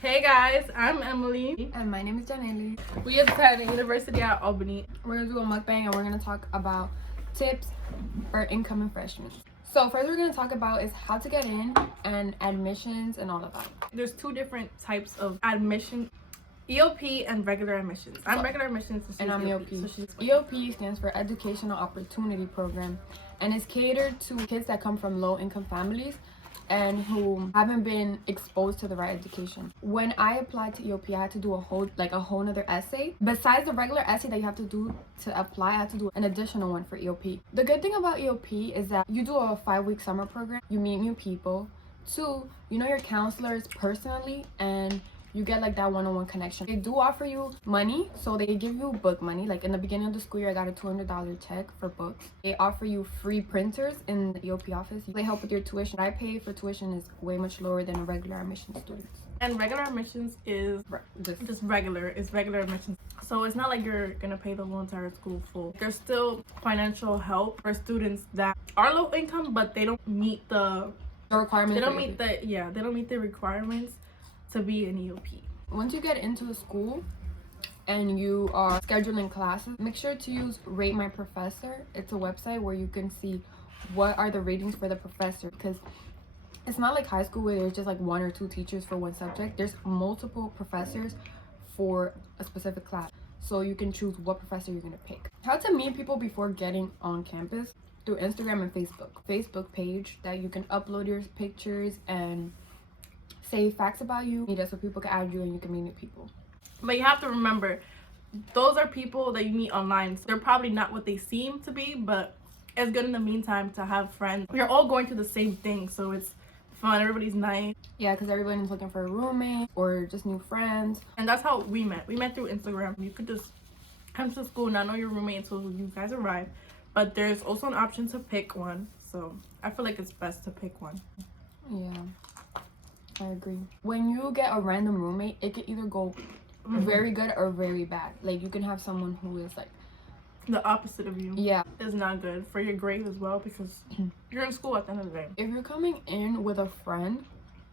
Hey guys, I'm Emily. And my name is Janelis. We attend the University at Albany. We're gonna do a mukbang and we're gonna talk about tips for incoming freshmen. So first we're gonna talk about is how to get in and admissions and all of that. There's two different types of admission, EOP and regular admissions. I'm regular admissions And I'm EOP. EOP stands for Educational Opportunity Program, and it's catered to kids that come from low-income families and who haven't been exposed to the right education. When I applied to EOP, I had to do a whole nother essay. Besides the regular essay that you have to do to apply, I had to do an additional one for EOP. The good thing about EOP is that you do a 5-week summer program, you meet new people. 2, you know your counselors personally, and you get like that one-on-one connection. They do offer you money, so they give you book money. Like in the beginning of the school year, I got a $200 check for books. They offer you free printers in the EOP office. They help with your tuition. What I pay for tuition is way much lower than a regular admission students. And regular admissions is just regular. It's regular admissions. So it's not like you're gonna pay the whole entire school full. There's still financial help for students that are low income, but they don't meet the requirements. They don't meet the requirements to be an EOP. Once you get into the school and you are scheduling classes, make sure to use Rate My Professor. It's a website where you can see what are the ratings for the professor, because it's not like high school where there's just like 1 or 2 teachers for one subject. There's multiple professors for a specific class, so you can choose what professor you're gonna pick. How to meet people before getting on campus? Through Instagram and Facebook page that you can upload your pictures and say facts about you, so people can add you and you can meet new people. But you have to remember, those are people that you meet online. So they're probably not what they seem to be, but it's good in the meantime to have friends. We're all going through the same thing, so it's fun. Everybody's nice. Yeah, because everyone's looking for a roommate or just new friends. And that's how we met. We met through Instagram. You could just come to school, not know your roommate until you guys arrive. But there's also an option to pick one. So I feel like it's best to pick one. Yeah. I agree. When you get a random roommate, it can either go very good or very bad. Like you can have someone who is like the opposite of you. Yeah. It's not good for your grades as well, because you're in school at the end of the day. If you're coming in with a friend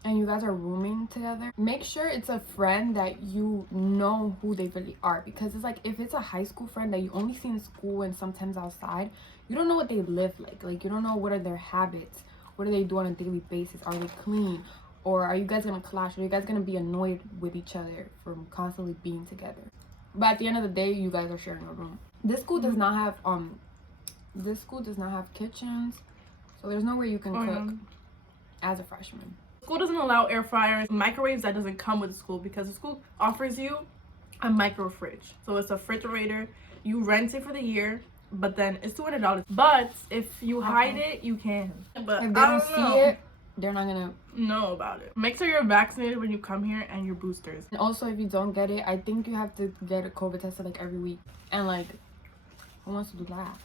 and you guys are rooming together, make sure it's a friend that you know who they really are, because it's like if it's a high school friend that you only see in school and sometimes outside, you don't know what they live like. Like you don't know what are their habits. What do they do on a daily basis? Are they clean? Or are you guys gonna clash? Are you guys gonna be annoyed with each other from constantly being together? But at the end of the day, you guys are sharing a room. This school does not have kitchens, so there's nowhere you can cook as a freshman. School doesn't allow air fryers, microwaves. That doesn't come with the school, because the school offers you a micro fridge. So it's a refrigerator. You rent it for the year, but then it's $200. But if you hide it, you can. But if they don't see it, they're not gonna know about it. Make sure you're vaccinated when you come here and your boosters. And also, if you don't get it, I think you have to get a COVID test like every week. And like, who wants to do that?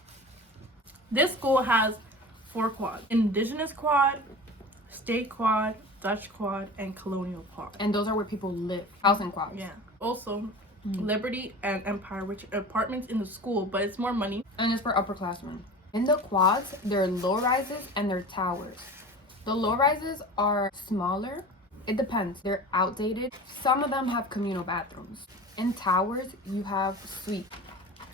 This school has 4 quads: Indigenous quad, State quad, Dutch quad, and Colonial quad. And those are where people live. Housing quads. Yeah. Also, Liberty and Empire, which are apartments in the school, but it's more money. And it's for upperclassmen. In the quads, there are low rises and there are towers. The low rises are smaller. It depends. They're outdated. Some of them have communal bathrooms. In towers, you have suites.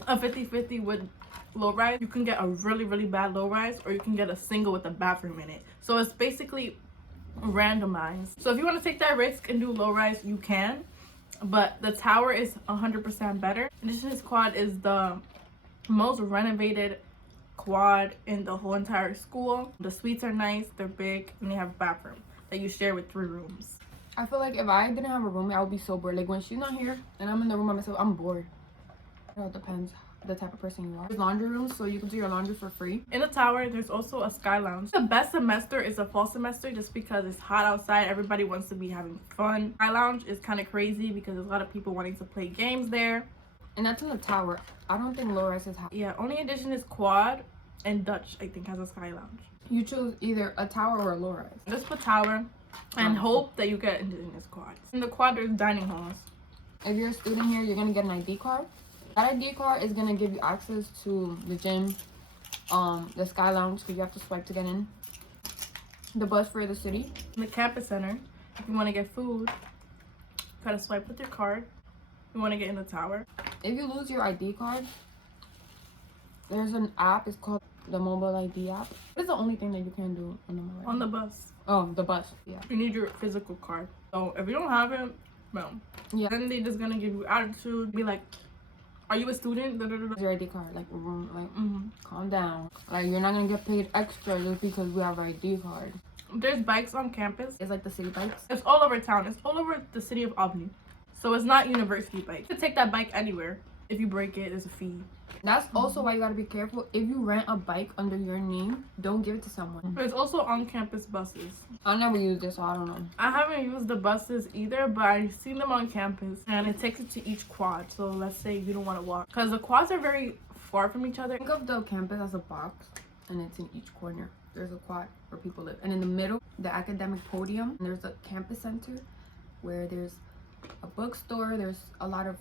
A 50-50 with low rise. You can get a really, really bad low rise, or you can get a single with a bathroom in it. So it's basically randomized. So if you want to take that risk and do low rise, you can. But the tower is 100% better. Indigenous quad is the most renovated quad in the whole entire school. The suites are nice, they're big, and they have a bathroom that you share with 3 rooms. I feel like if I didn't have a roommate, I would be so bored. Like when she's not here and I'm in the room by myself, I'm bored. It all depends the type of person you are. There's laundry rooms, so you can do your laundry for free. In the tower, there's also a sky lounge. The best semester is a fall semester, just because it's hot outside. Everybody wants to be having fun. Sky lounge is kind of crazy because there's a lot of people wanting to play games there. And that's in the tower. I don't think low rise is high. Yeah, only Indigenous quad and Dutch, I think, has a sky lounge. You choose either a tower or a low rise. Just put tower and hope that you get Indigenous quads. In the quad, there's dining halls. If you're a student here, you're gonna get an ID card. That ID card is gonna give you access to the gym, the Sky Lounge, because you have to swipe to get in, the bus for the city, the campus center, if you want to get food, Gotta swipe with your card. You want to get in the tower. If you lose your ID card, there's an app. It's called the mobile ID app. It's the only thing that you can do on the mobile. On the bus. Oh, the bus. Yeah. You need your physical card. So if you don't have it, no. Yeah. Then they just gonna give you attitude. Be like, are you a student? Da, da, da, da. Your ID card, like, calm down. Like, you're not gonna get paid extra just because we have our ID card. There's bikes on campus. It's like the city bikes. It's all over town. It's all over the city of Albany. So it's not university bike. You can take that bike anywhere. If you break it, there's a fee. That's also why you gotta be careful. If you rent a bike under your name, don't give it to someone. There's also on-campus buses. I never used this, so I don't know. I haven't used the buses either, but I've seen them on campus. And it takes you to each quad. So let's say you don't want to walk. Because the quads are very far from each other. Think of the campus as a box, and it's in each corner. There's a quad where people live. And in the middle, the academic podium, there's a campus center where there's a bookstore. There's a lot of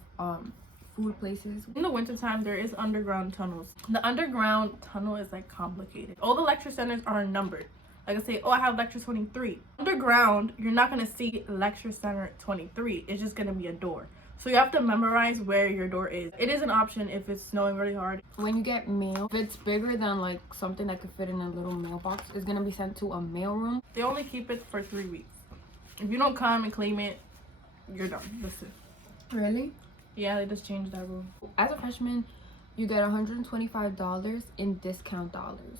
food places. In the wintertime, there is underground tunnels. The underground tunnel is like complicated. All the lecture centers are numbered. Like I say, oh, I have lecture 23. Underground, you're not gonna see lecture center 23. It's just gonna be a door. So you have to memorize where your door is. It is an option if it's snowing really hard. When you get mail, if it's bigger than like something that could fit in a little mailbox, it's gonna be sent to a mail room. They only keep it for 3 weeks. If you don't come and claim it, you're done. That's it. Really? Yeah, they just changed that rule. As a freshman, you get $125 in discount dollars.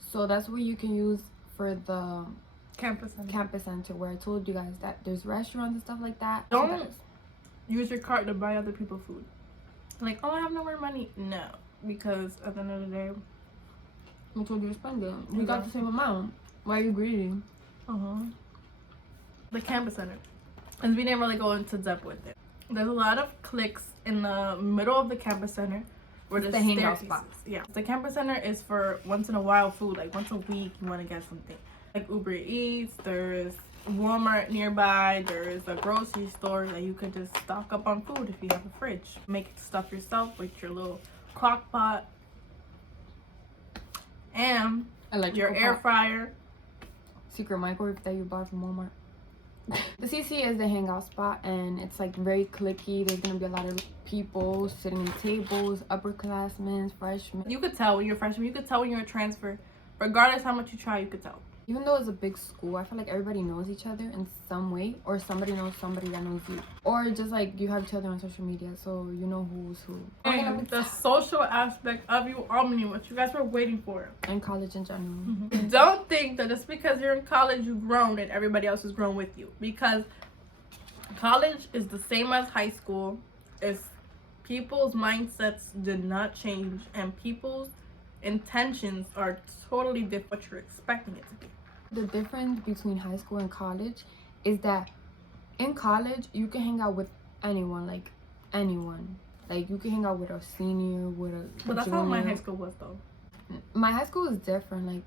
So that's what you can use for the Campus center where I told you guys that there's restaurants and stuff like that. Don't use your card to buy other people food. Like, oh, I have no more money. No, because at the end of the day, I told you to spend it. We got the same amount. Why are you greedy? The campus center. And we didn't really go into depth with it. There's a lot of cliques in the middle of the campus center where It's there's the hangout staircases. spot. Yeah. The campus center is for once in a while food. Like once a week you want to get something. Like Uber Eats, there's Walmart nearby, there's a grocery store that you could just stock up on food if you have a fridge. Make stuff yourself with your little crock pot and your air fryer. Secret microwave that you bought from Walmart. The CC is the hangout spot, and it's like very cliquey. There's gonna be a lot of people sitting at tables, upperclassmen, freshmen. You could tell when you're a freshman. You could tell when you're a transfer. Regardless how much you try, you could tell. Even though it's a big school, I feel like everybody knows each other in some way, or somebody knows somebody that knows you, or just like you have each other on social media, so you know who's who. And the social aspect of Ualbany, what you guys were waiting for. And college in general. Don't think that just because you're in college you've grown and everybody else has grown with you, because college is the same as high school. It's people's mindsets did not change, and people's intentions are totally different what you're expecting it to be. The difference between high school and college is that in college you can hang out with anyone, like anyone. Like you can hang out with a senior, with a But that's junior. how my high school was though. My high school is different. Like,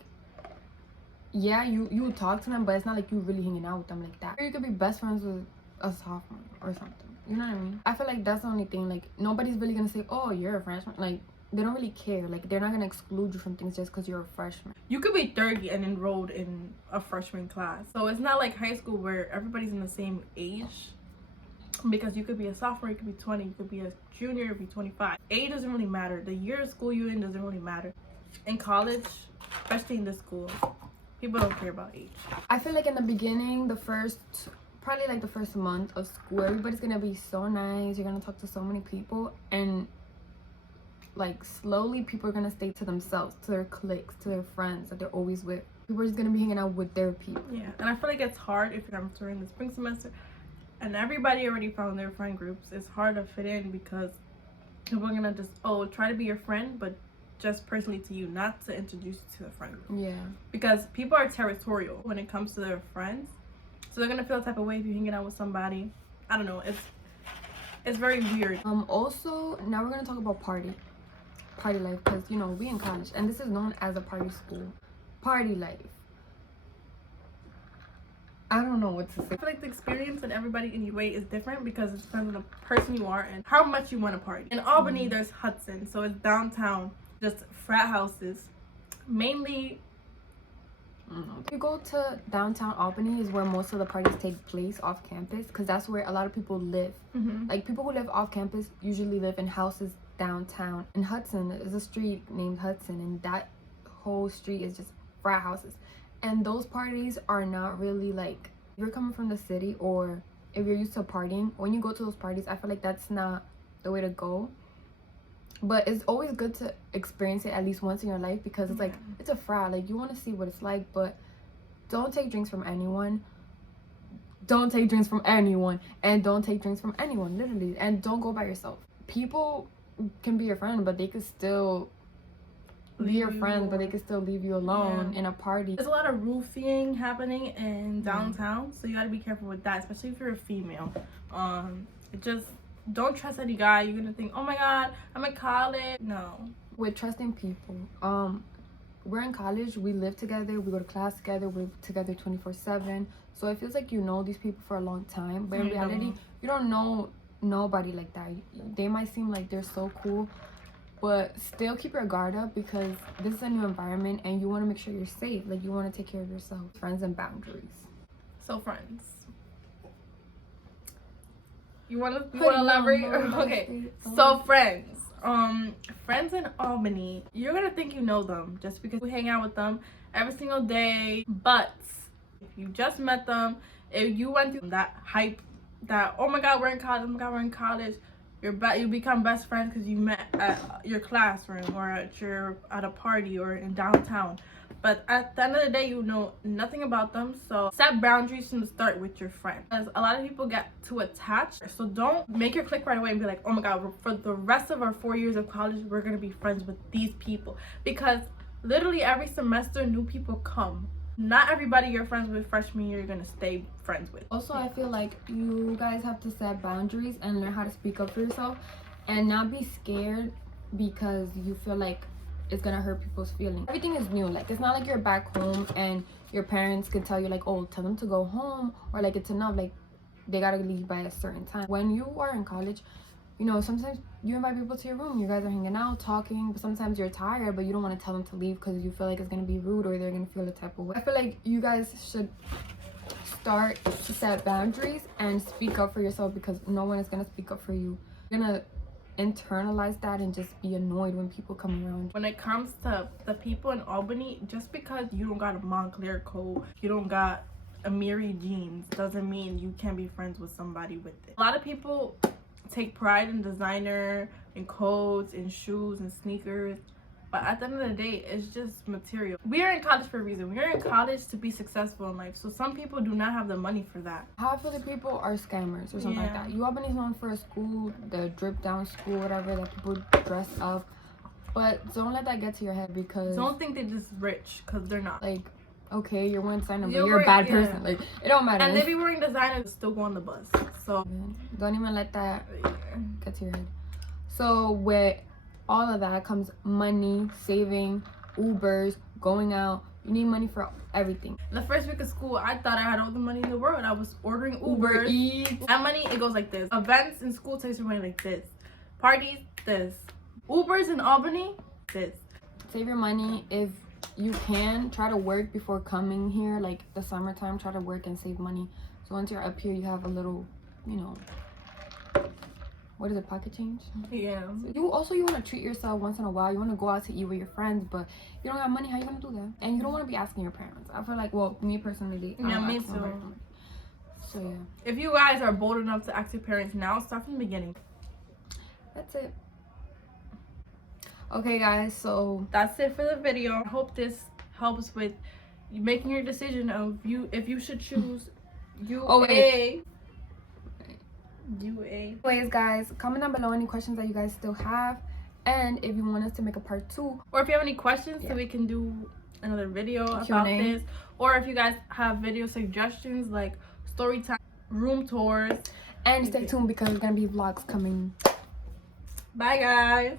yeah, you would talk to them, but it's not like you really hanging out with them like that. Or you could be best friends with a sophomore or something. You know what I mean? I feel like that's the only thing. Like, nobody's really gonna say, oh, you're a freshman. Like, they don't really care. Like, they're not gonna exclude you from things just because you're a freshman. You could be 30 and enrolled in a freshman class. So it's not like high school where everybody's in the same age. Because you could be a sophomore, you could be 20, you could be a junior, you could be 25. Age doesn't really matter. The year of school you're in doesn't really matter. In college, especially in this school, people don't care about age. I feel like in the beginning, probably like the first month of school, everybody's gonna be so nice. You're gonna talk to so many people, and like slowly people are gonna stay to themselves, to their cliques, to their friends that they're always with. People are just gonna be hanging out with their people. Yeah, and I feel like it's hard if you're entering the spring semester and everybody already found their friend groups. It's hard to fit in because people are gonna just try to be your friend, but just personally to you, not to introduce you to the friend group. Yeah, because people are territorial when it comes to their friends, so they're gonna feel the type of way if you're hanging out with somebody. I don't know, it's very weird. Also, now we're gonna talk about party life, because you know we in college and this is known as a party school. Party life, I don't know what to say. I feel like the experience and everybody in UA is different because it depends on the person you are and how much you want to party. In Albany, there's Hudson, so it's downtown, just frat houses, mainly If you go to downtown Albany is where most of the parties take place off campus, because that's where a lot of people live. Like people who live off campus usually live in houses downtown. In Hudson, there's a street named Hudson, and that whole street is just frat houses. And those parties are not really like, if you're coming from the city or if you're used to partying, when you go to those parties, I feel like that's not the way to go. But it's always good to experience it at least once in your life, because it's like, it's a frat, like you want to see what it's like. But don't take drinks from anyone. Don't take drinks from anyone. And don't take drinks from anyone, literally. And don't go by yourself. People can be your friend, but they could still be your friend, but they could still leave you alone in a party. There's a lot of roofing happening in downtown, so you gotta be careful with that, especially if you're a female. Just don't trust any guy. You're gonna think, oh my god, I'm in college. No. With trusting people, we're in college, we live together, we go to class together, we're together 24/7, so it feels like you know these people for a long time, but in reality you don't know nobody like that. They might seem like they're so cool, but still keep your guard up, because this is a new environment and you want to make sure you're safe. Like, you want to take care of yourself. Friends and boundaries. So friends, you want to elaborate? Okay, so friends, friends in Albany, you're gonna think you know them just because we hang out with them every single day. But if you just met them, if you went through that hype, that oh my god we're in college, oh my god we're in college, you become best friends because you met at your classroom or at a party or in downtown. But at the end of the day, you know nothing about them. So set boundaries from the start with your friend, because a lot of people get too attached. So don't make your click right away and be like, oh my god, for the rest of our 4 years of college we're gonna be friends with these people, because literally every semester new people come. Not everybody you're friends with freshman year you're gonna stay friends with. Also, I feel like you guys have to set boundaries and learn how to speak up for yourself, and not be scared because you feel like it's gonna hurt people's feelings. Everything is new. Like, it's not like you're back home and your parents can tell you like, oh, tell them to go home, or like it's enough, like they gotta leave by a certain time. When you are in college, you know, sometimes you invite people to your room, you guys are hanging out, talking, but sometimes you're tired, but you don't want to tell them to leave because you feel like it's going to be rude or they're going to feel the type of way. I feel like you guys should start to set boundaries and speak up for yourself, because no one is going to speak up for you. You're going to internalize that and just be annoyed when people come around. When it comes to the people in Albany, just because you don't got a Montclair coat, you don't got a Miri jeans, doesn't mean you can't be friends with somebody with it. A lot of people take pride in designer and coats and shoes and sneakers, but at the end of the day it's just material. We are in college for a reason. We are in college to be successful in life, so some people do not have the money for that. Half of the people are scammers or something like that. Ualbany is known for a school, the drip down school, whatever, that people dress up, but don't let that get to your head, because don't think they're just rich, because they're not. Like, okay, you're wearing designer, but you're a bad person. Like, it don't matter. And they be wearing designer and still go on the bus. So don't even let that get to your head. So with all of that comes money, saving, Ubers, going out. You need money for everything. The first week of school, I thought I had all the money in the world. I was ordering Uber Eats. That money, it goes like this. Events in school takes your money like this. Parties, this. Ubers in Albany, this. Save your money. If you can, try to work before coming here. Like the summertime, try to work and save money, so once you're up here you have a little, you know, what is it, pocket change? Yeah. You want to treat yourself once in a while. You want to go out to eat with your friends, but you don't have money. How you gonna do that? And you don't want to be asking your parents. I feel like, well, me personally, yeah, me too. So yeah, if you guys are bold enough to ask your parents now, start from the beginning. That's it. Okay guys, so that's it for the video. I hope this helps with making your decision of if you should choose UA. Anyways guys, comment down below any questions that you guys still have, and if you want us to make a part 2, or if you have any questions so we can do another video about this, or if you guys have video suggestions like story time, room tours, and stay tuned because there's gonna be vlogs coming. Bye guys.